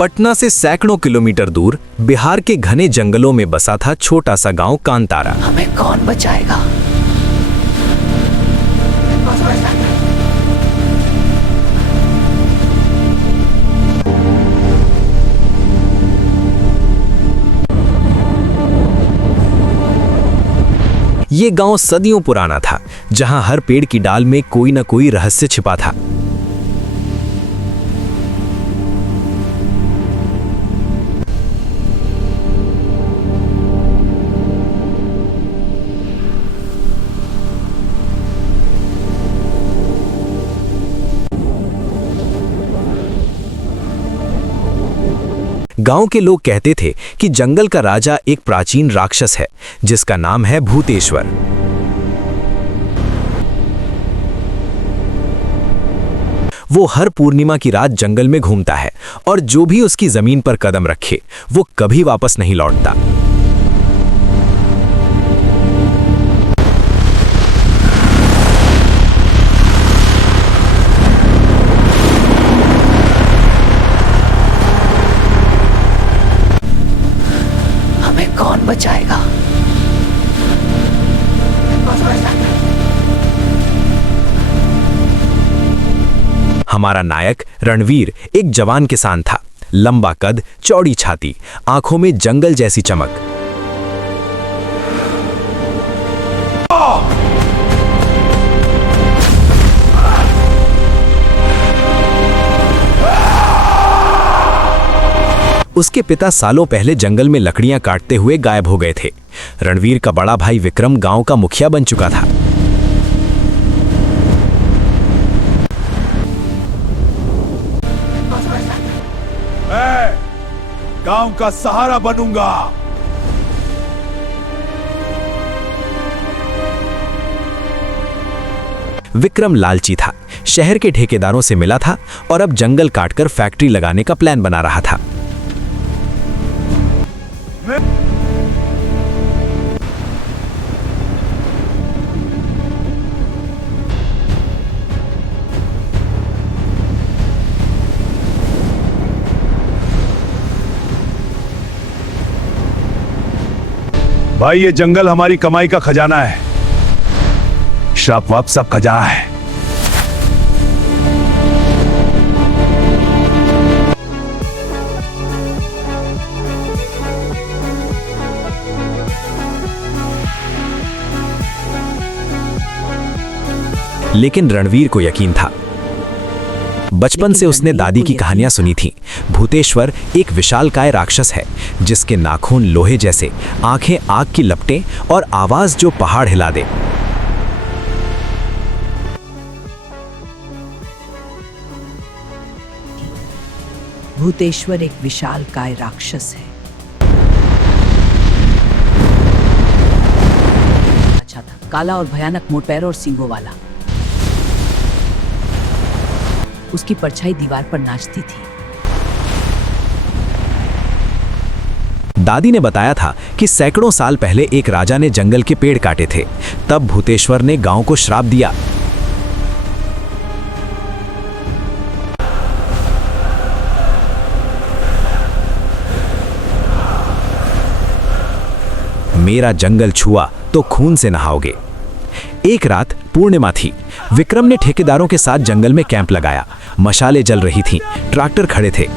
पटना से सैकड़ों किलोमीटर दूर बिहार के घने जंगलों में बसा था छोटा सा गांव कांतारा। हमें कौन बचाएगा? ये गांव सदियों पुराना था, जहां हर पेड़ की डाल में कोई न कोई रहस्य छिपा था। गांव के लोग कहते थे कि जंगल का राजा एक प्राचीन राक्षस है, जिसका नाम है भूतेश्वर। वो हर पूर्णिमा की रात जंगल में घूमता है और जो भी उसकी जमीन पर कदम रखे वो कभी वापस नहीं लौटता। कौन बचाएगा? हमारा नायक रणवीर एक जवान किसान था। लंबा कद, चौड़ी छाती, आंखों में जंगल जैसी चमक। उसके पिता सालों पहले जंगल में लकड़ियां काटते हुए गायब हो गए थे। रणवीर का बड़ा भाई विक्रम गांव का मुखिया बन चुका था। मैं गांव का सहारा बनूंगा। विक्रम लालची था, शहर के ठेकेदारों से मिला था और अब जंगल काटकर फैक्ट्री लगाने का प्लान बना रहा था। भाई ये जंगल हमारी कमाई का खजाना है। श्राप वाप सब खजाना है। लेकिन रणवीर को यकीन था। बचपन से उसने दादी की कहानियां सुनी थीं। भूतेश्वर एक विशालकाय राक्षस है, जिसके नाखून लोहे जैसे, आंखें आग की लपटें और आवाज जो पहाड़ हिला दे। भूतेश्वर एक विशालकाय राक्षस है। अच्छा था, काला और भयानक, मोट पैर और सींगों वाला। उसकी परछाई दीवार पर नाचती थी। दादी ने बताया था कि सैकड़ों साल पहले एक राजा ने जंगल के पेड़ काटे थे। तब भूतेश्वर ने गांव को श्राप दिया। मेरा जंगल छुआ तो खून से नहाओगे। एक रात पूर्णिमा थी। विक्रम ने ठेकेदारों के साथ जंगल में कैंप लगाया। मशालें जल रही थीं, ट्रैक्टर खड़े थे।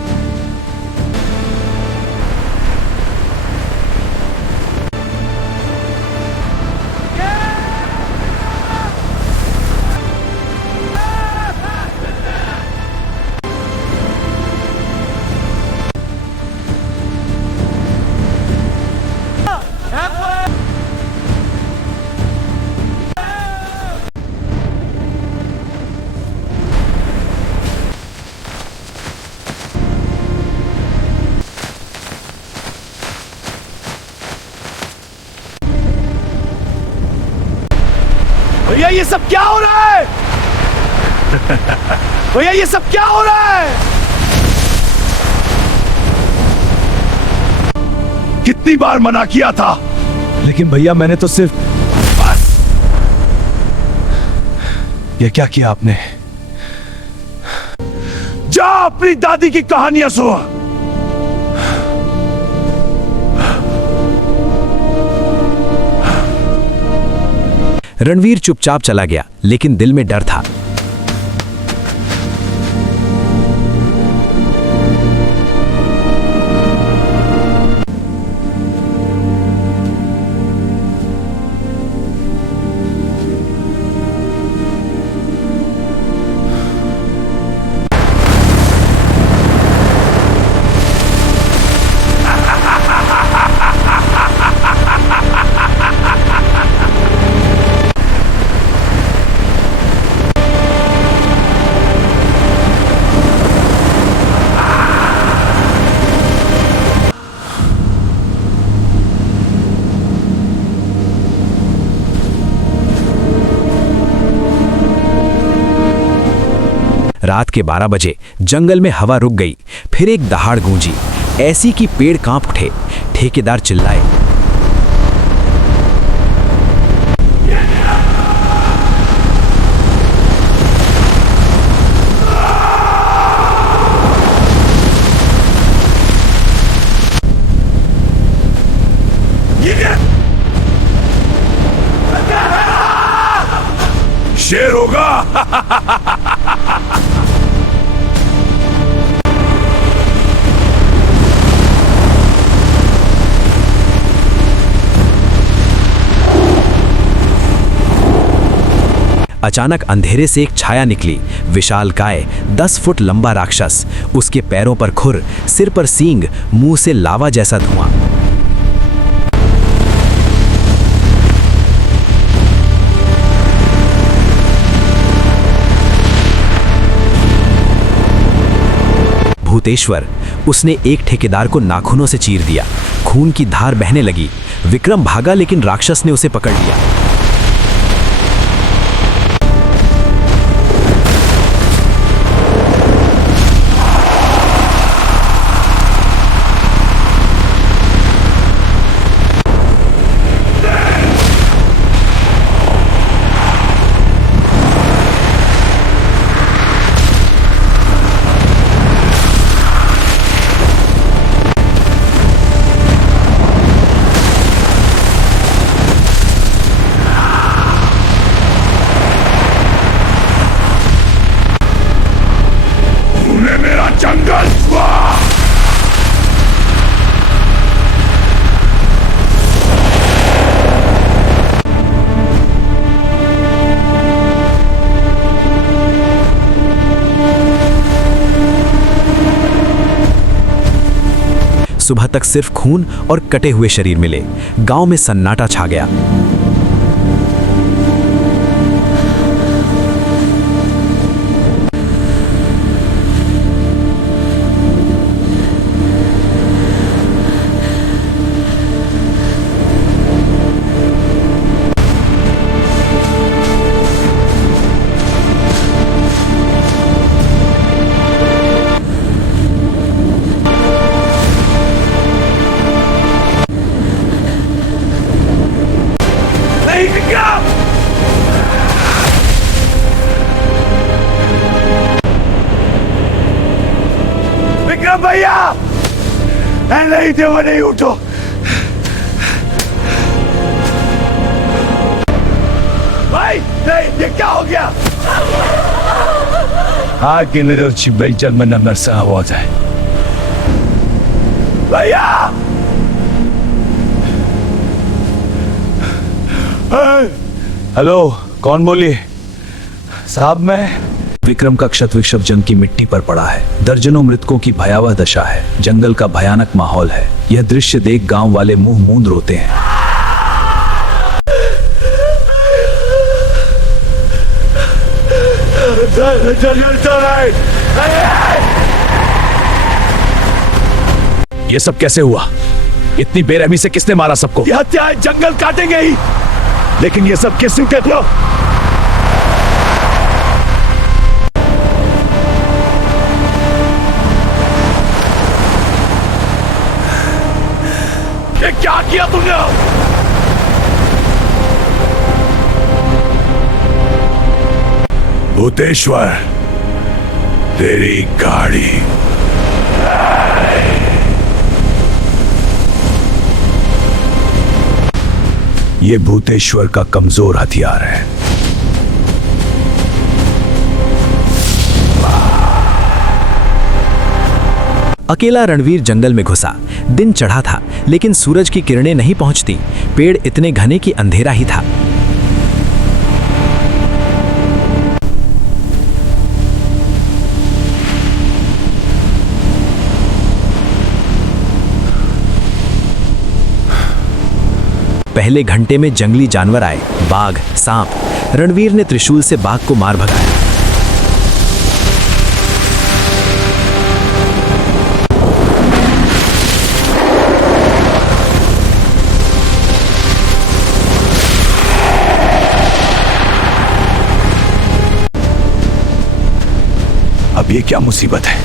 भैया ये सब क्या हो रहा है? भैया ये सब क्या हो रहा है? कितनी बार मना किया था, लेकिन भैया मैंने तो सिर्फ बस। ये क्या किया आपने? जा अपनी दादी की कहानियां सुन। रणवीर चुपचाप चला गया, लेकिन दिल में डर था। रात के 12 बजे जंगल में हवा रुक गई। फिर एक दहाड़ गूंजी, ऐसी कि पेड़ कांप उठे। ठेकेदार चिल्लाए, शेर होगा। अचानक अंधेरे से एक छाया निकली। विशालकाय 10 फुट लंबा राक्षस, उसके पैरों पर खुर, सिर पर सींग, मुंह से लावा जैसा धुआं। भूतेश्वर, उसने एक ठेकेदार को नाखूनों से चीर दिया। खून की धार बहने लगी। विक्रम भागा, लेकिन राक्षस ने उसे पकड़ लिया। जंगल सुबह तक सिर्फ खून और कटे हुए शरीर मिले। गांव में सन्नाटा छा गया। विक्रम भैया, नहीं थे वो, नहीं उठो। भाई नहीं, ये क्या हो गया? आगे मेरे चिब्बई जन्म नंबर से आवाज है। भैया हेलो, कौन बोली? साहब मैं। विक्रम का क्षत विक्षत जंग की मिट्टी पर पड़ा है। दर्जनों मृतकों की भयावह दशा है। जंगल का भयानक माहौल है। यह दृश्य देख गांव वाले मुंह मूंद रोते हैं। ये सब कैसे हुआ? इतनी बेरहमी से किसने मारा सबको? ये हत्या है, जंगल काटेंगे ही। लेकिन ये सब किसने किया? ये क्या किया तुमने? भूतेश्वर, तेरी गाड़ी। ये भूतेश्वर का कमजोर हथियार है। अकेला रणवीर जंगल में घुसा। दिन चढ़ा था, लेकिन सूरज की किरणें नहीं पहुंचती। पेड़ इतने घने कि अंधेरा ही था। पहले घंटे में जंगली जानवर आए, बाघ, सांप। रणवीर ने त्रिशूल से बाघ को मार भगाया। अब ये क्या मुसीबत है?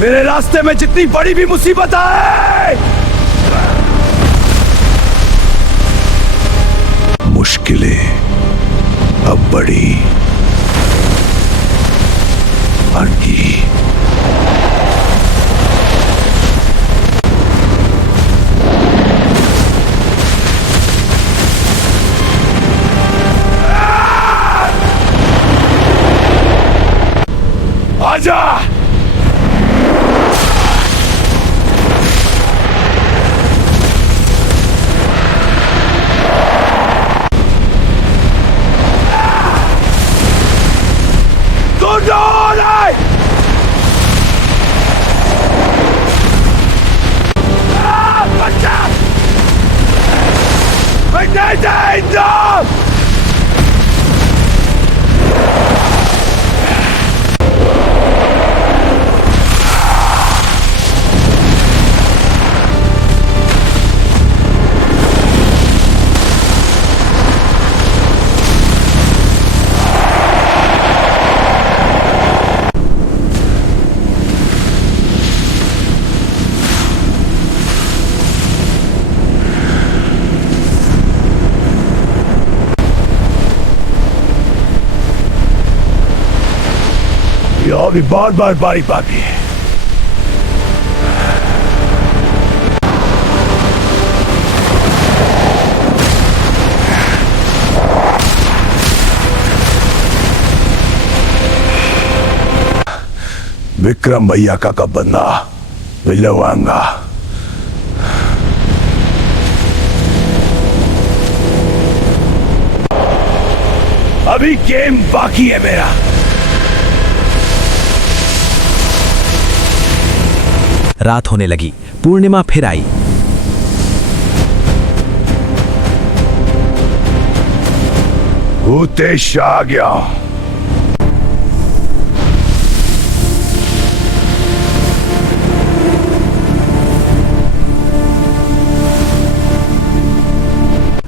मेरे रास्ते में जितनी बड़ी भी मुसीबत आए, मुश्किलें अब बड़ी बनगी। आजा! अभी बार बार बारी बाकी है। विक्रम भैया का कब बंदा विलवांगा। अभी गेम बाकी है मेरा। रात होने लगी। पूर्णिमा फिर आई। भूतेश आ गया।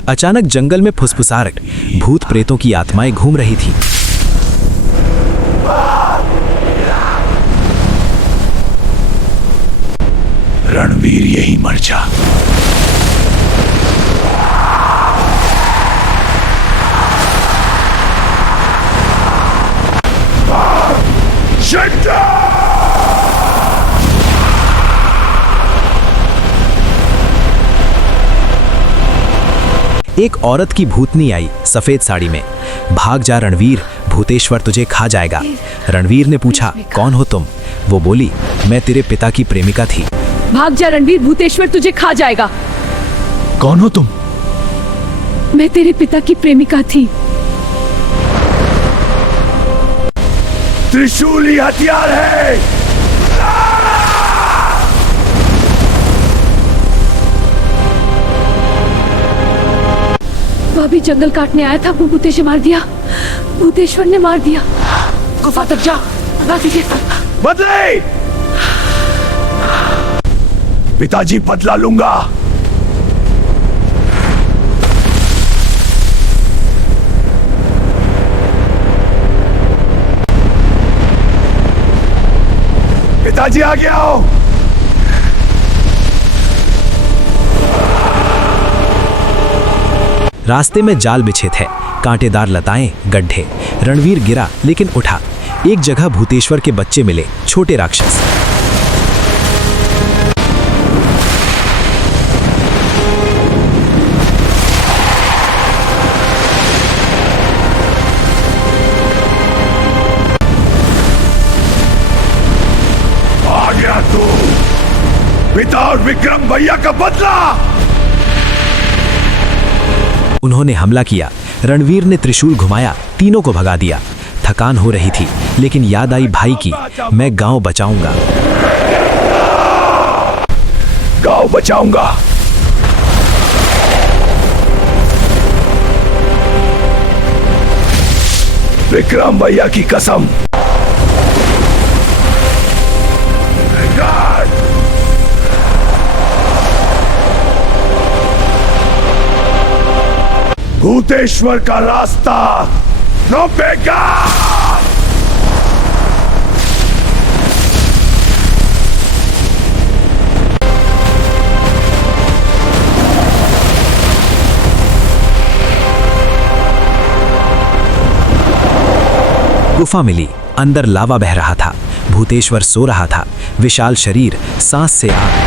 अचानक जंगल में फुसफुसाहट। भूत प्रेतों की आत्माएं घूम रही थीं। रणवीर यही मर जा। एक औरत की भूतनी आई, सफेद साड़ी में। भाग जा रणवीर, भूतेश्वर तुझे खा जाएगा। रणवीर ने पूछा, कौन हो तुम? वो बोली, मैं तेरे पिता की प्रेमिका थी। भाग जा रणवीर, भूतेश्वर तुझे खा जाएगा। कौन हो तुम? मैं तेरे पिता की प्रेमिका थी। त्रिशूली हथियार है। वह भी जंगल काटने आया था, वो भूतेश्वर मार दिया। भूतेश्वर ने मार दिया। गुफा तक जा। बदले! पिताजी बदला लूंगा। पिताजी आगे आओ। रास्ते में जाल बिछे थे, कांटेदार लताएं, गड्ढे। रणवीर गिरा लेकिन उठा। एक जगह भूतेश्वर के बच्चे मिले, छोटे राक्षस। आ गया तू, पिता और विक्रम भैया का बदला। उन्होंने हमला किया। रणवीर ने त्रिशूल घुमाया, तीनों को भगा दिया। थकान हो रही थी, लेकिन याद आई भाई की। मैं गांव बचाऊंगा। गांव बचाऊंगा। विक्रम भैया की कसम। भूतेश्वर का रास्ता रोकेगा। गुफा मिली, अंदर लावा बह रहा था। भूतेश्वर सो रहा था, विशाल शरीर, सांस से आग।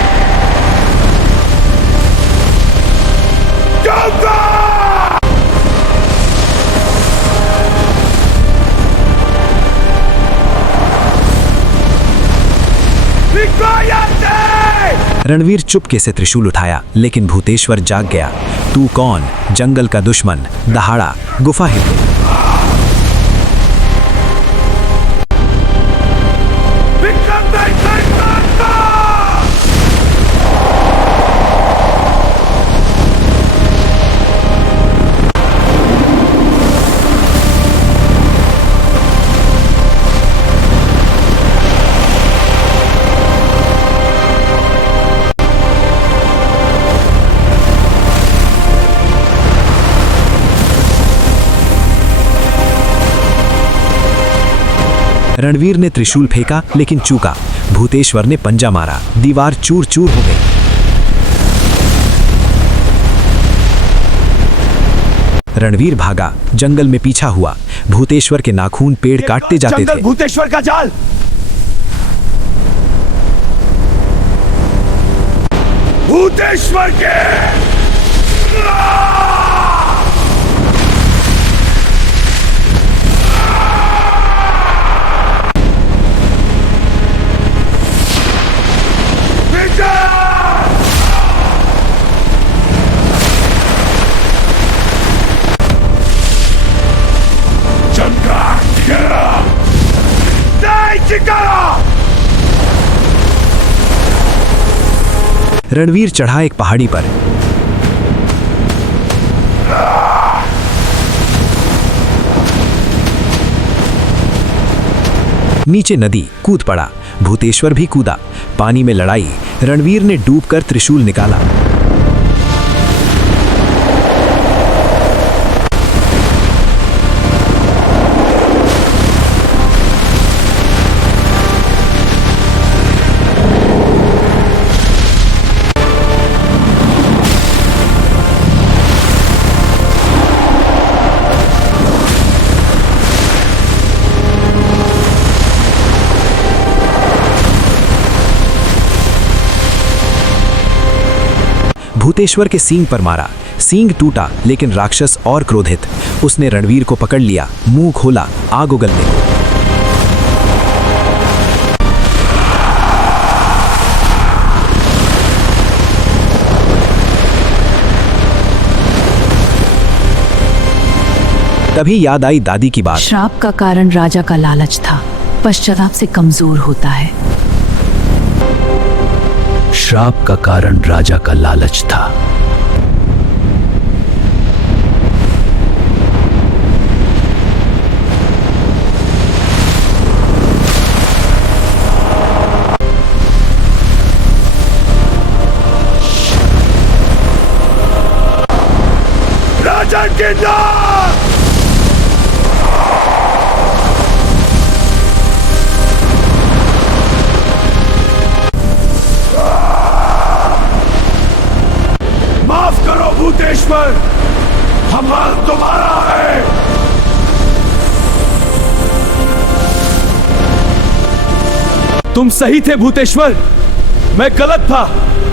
रणवीर चुपके से त्रिशूल उठाया, लेकिन भूतेश्वर जाग गया। तू कौन? जंगल का दुश्मन। दहाड़ा, गुफा हिल गई। रणवीर ने त्रिशूल फेंका, लेकिन चूका। भूतेश्वर ने पंजा मारा, दीवार चूर चूर हो गई। रणवीर भागा, जंगल में पीछा हुआ। भूतेश्वर के नाखून पेड़ काटते जाते थे। भूतेश्वर का जाल। भूतेश्वर के रणवीर चढ़ा एक पहाड़ी पर। नीचे नदी, कूद पड़ा। भूतेश्वर भी कूदा। पानी में लड़ाई। रणवीर ने डूबकर त्रिशूल निकाला। भूतेश्वर के सींग पर मारा। सींग टूटा, लेकिन राक्षस और क्रोधित। उसने रणवीर को पकड़ लिया, मुंह खोला, आग उगलने को। तभी याद आई दादी की बात। श्राप का कारण राजा का लालच था, पश्चाताप से कमजोर होता है। श्राप का कारण राजा का लालच था। राजा के नाम। माफ करो भूतेश्वर, हम तुम सही थे भूतेश्वर, मैं गलत था,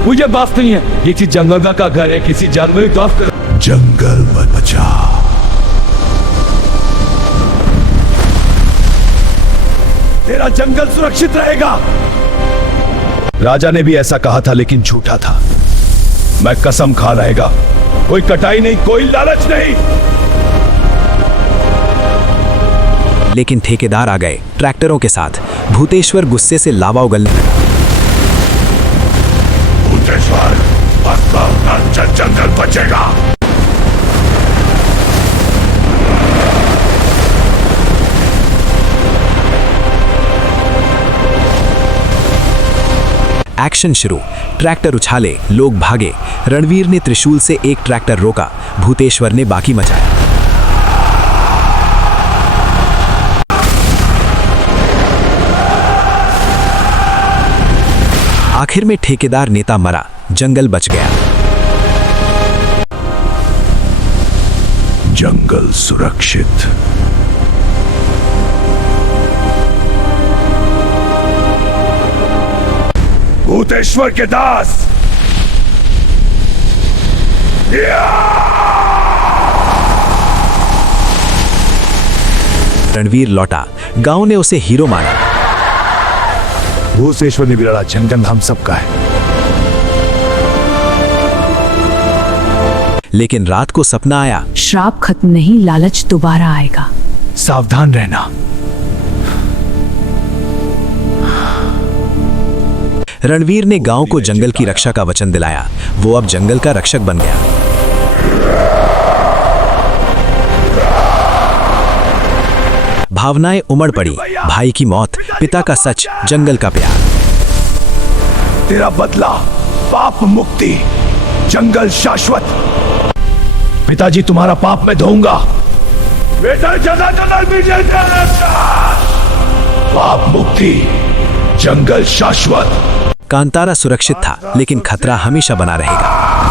मुझे माफ नहीं है। ये चीज जंगल का घर है, किसी जानवर को माफ कर। जंगल मत बचा, तेरा जंगल सुरक्षित रहेगा। राजा ने भी ऐसा कहा था, लेकिन झूठा था। मैं कसम खा रहेगा, कोई कटाई नहीं, कोई लालच नहीं। लेकिन ठेकेदार आ गए ट्रैक्टरों के साथ। भूतेश्वर गुस्से से लावा उगलने लगा। भूतेश्वर, जंगल बचेगा। एक्शन शुरू। ट्रैक्टर उछाले, लोग भागे। रणवीर ने त्रिशूल से एक ट्रैक्टर रोका, भूतेश्वर ने बाकी मचाया। आखिर में ठेकेदार नेता मरा, जंगल बच गया। जंगल सुरक्षित। भूतेश्वर के दास। रणवीर लौटा, गांव ने उसे हीरो माना। भूतेश्वर ने बिगड़ा, जंगल हम सबका है। लेकिन रात को सपना आया। श्राप खत्म नहीं, लालच दोबारा आएगा। सावधान रहना। रणवीर ने गांव को जंगल की रक्षा का वचन दिलाया। वो अब जंगल का रक्षक बन गया। भावनाएं उमड़ पड़ी। भाई की मौत, पिता का सच, जंगल का प्यार। तेरा बदला, पाप मुक्ति, जंगल शाश्वत। पिताजी, तुम्हारा पाप मैं धोऊंगा। बेटा पाप मुक्ति, जंगल शाश्वत। कांतारा सुरक्षित था, लेकिन खतरा हमेशा बना रहेगा।